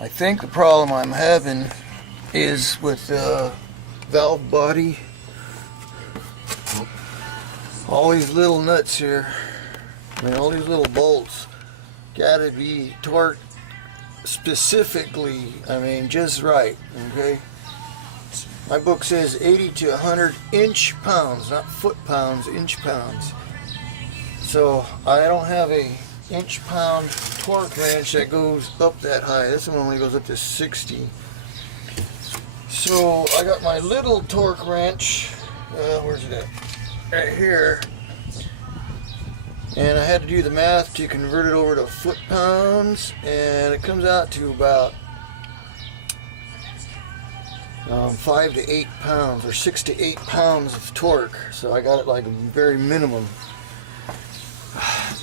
I think the problem I'm having is with the valve body. All these little nuts here, I mean all these little bolts, gotta be torqued specifically, I mean just right, okay? My book says 80 to 100 inch pounds, not foot pounds, inch pounds. So I don't have a inch pound torque wrench that goes up that high. This one only goes up to 60. So I got my little torque wrench, where's it at? Right here. And I had to do the math to convert it over to foot pounds, and it comes out to about 5 to 8 pounds, or 6 to 8 pounds of torque. So I got it like a very minimum.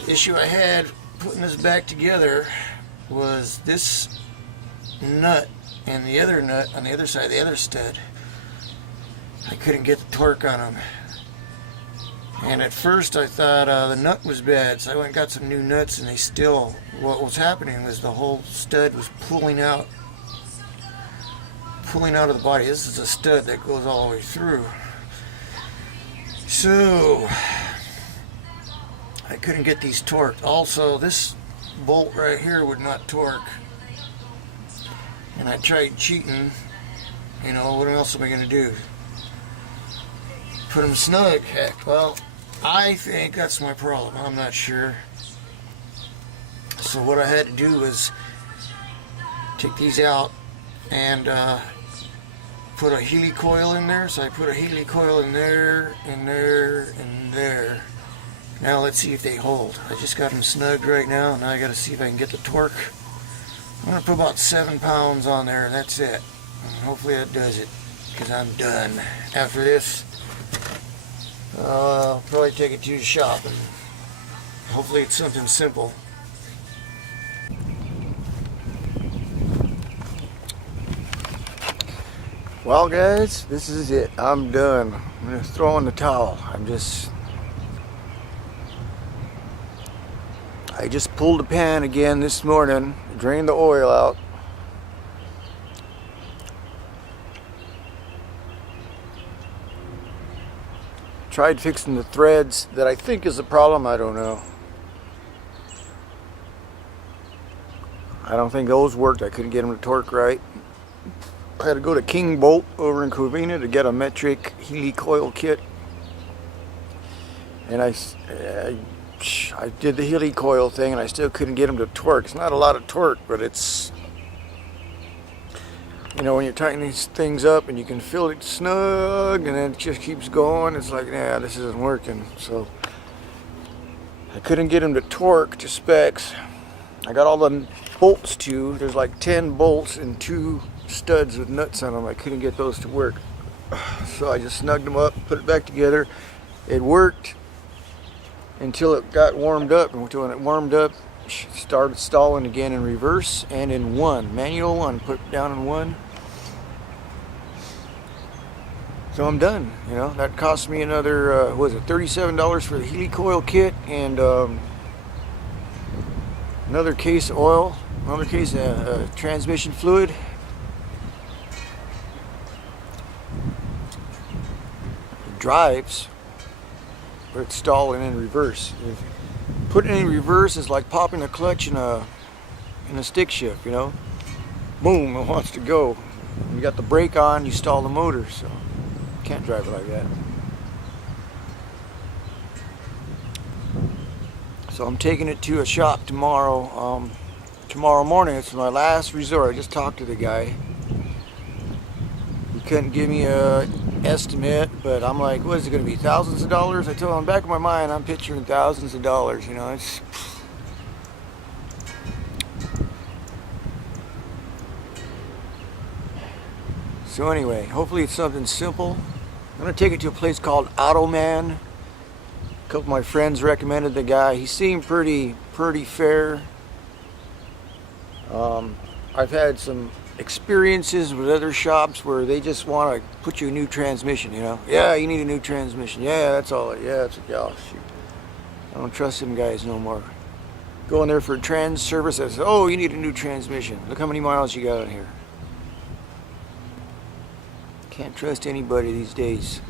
The issue I had putting this back together was this nut and the other nut on the other side, the other stud. I couldn't get the torque on them. And at first I thought the nut was bad, so I went and got some new nuts, and they still, what was happening was the whole stud was pulling out of the body. This is a stud that goes all the way through. So I couldn't get these torqued. Also, this bolt right here would not torque. And I tried cheating. You know, what else am I going to do? Put them snug? Heck, well, I think that's my problem. I'm not sure. So what I had to do was take these out and put a Healy coil in there. So I put a Healy coil in there, and there, and there. Now let's see if they hold. I just got them snugged right now. Now I got to see if I can get the torque. I'm going to put about 7 pounds on there. That's it. And hopefully that does it, because I'm done. After this, I'll probably take it to the shop, and hopefully it's something simple. Well guys, this is it. I'm done. I'm going to throw in the towel. I just pulled the pan again this morning, drained the oil out. Tried fixing the threads that I think is the problem. I don't know. I don't think those worked. I couldn't get them to torque right. I had to go to King Bolt over in Covina to get a metric Healy coil kit. And I did the Healy coil thing, and I still couldn't get them to torque. It's not a lot of torque, but it's, you know, when you're tightening these things up and you can feel it snug and then it just keeps going, it's like, nah, this isn't working. So I couldn't get them to torque to specs. I got all the bolts too. There's like 10 bolts and 2 studs with nuts on them. I couldn't get those to work. So I just snugged them up, put it back together. It worked until it got warmed up, and when it warmed up, it started stalling again in reverse and in 1, manual 1, put it down in 1. So I'm done. You know, that cost me another, what was it, $37 for the Healy coil kit, and another case of oil, another case of transmission fluid. It drives, but it's stalling in reverse. Putting it in reverse is like popping a clutch in a stick shift, you know. Boom, it wants to go. You got the brake on, you stall the motor, so you can't drive it like that. So I'm taking it to a shop tomorrow. Tomorrow morning, it's my last resort. I just talked to the guy. He couldn't give me a estimate, but I'm like, what is it going to be, thousands of dollars? I told him, in the back of my mind, I'm picturing thousands of dollars, you know. It's so anyway, hopefully it's something simple. I'm going to take it to a place called Automan. A couple of my friends recommended the guy. He seemed pretty fair. I've had some experiences with other shops where they just want to put you a new transmission, you know. Yeah, you need a new transmission. Yeah, that's all. Yeah, that's, oh, shoot. I don't trust them guys no more. Go in there for trans service. Says, oh, you need a new transmission. Look how many miles you got on here. Can't trust anybody these days.